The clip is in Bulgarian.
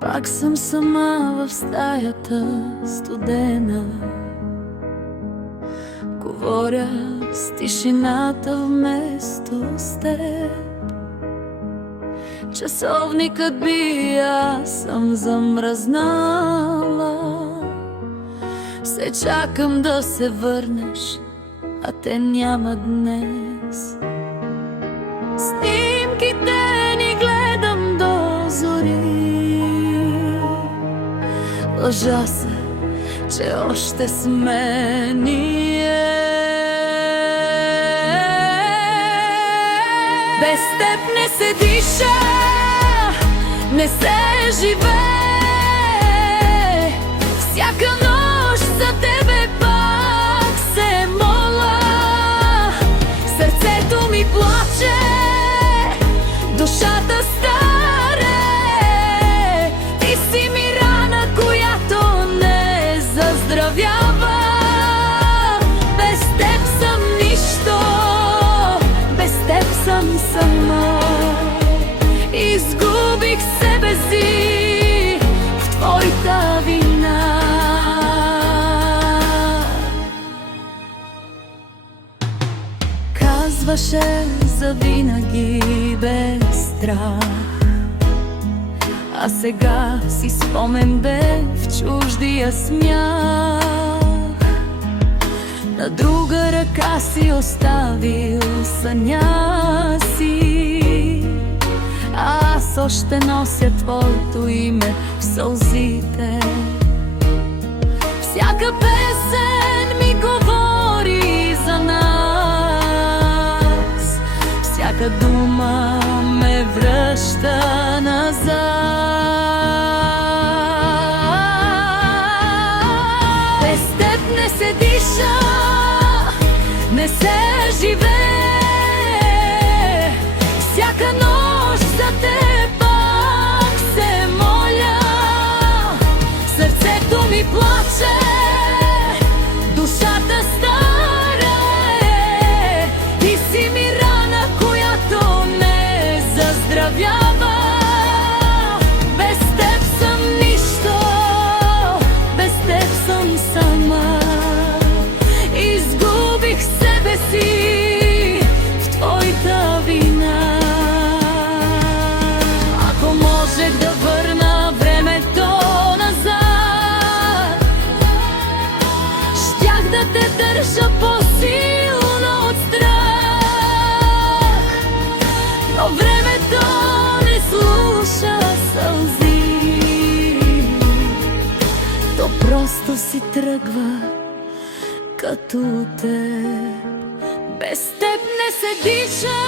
Пак съм сама в стаята студена, говоря с тишината вместо с теб. Часовникът би, аз съм замръзнала. Все чакам да се върнеш, а те няма днес. Снимките ни гледам до зори. Лъжа се, че още сме ние. Без теб не се диша, не се живее. Всяка нощ за тебе пак се моля. Сърцето ми плаче, душата старе. Ти си ми рана, която не заздравява. Без теб съм нищо, без теб съм сама. Изгубих себе си в твоята вина. Казваше завинаги без страх, а сега си спомен бе в чуждия смях. На друга ръка си оставил съня си, аз още нося твоето име в сълзите. Всяка песен ми говори за нас, всяка дума ме връща назад. Без теб не се диша, не се живее. Всяка нощ за теб пак се моля. Сърцето ми плаче, душата старее. Ти си ми рана, която не заздравява. Без теб съм нищо, без теб съм сама. Изгубих себе си в твоята вина. Ако можех да върна времето назад, щях да те държа по-силно от страх. Но времето не слуша сълзи, то просто си тръгва като теб. Без теб не се диша.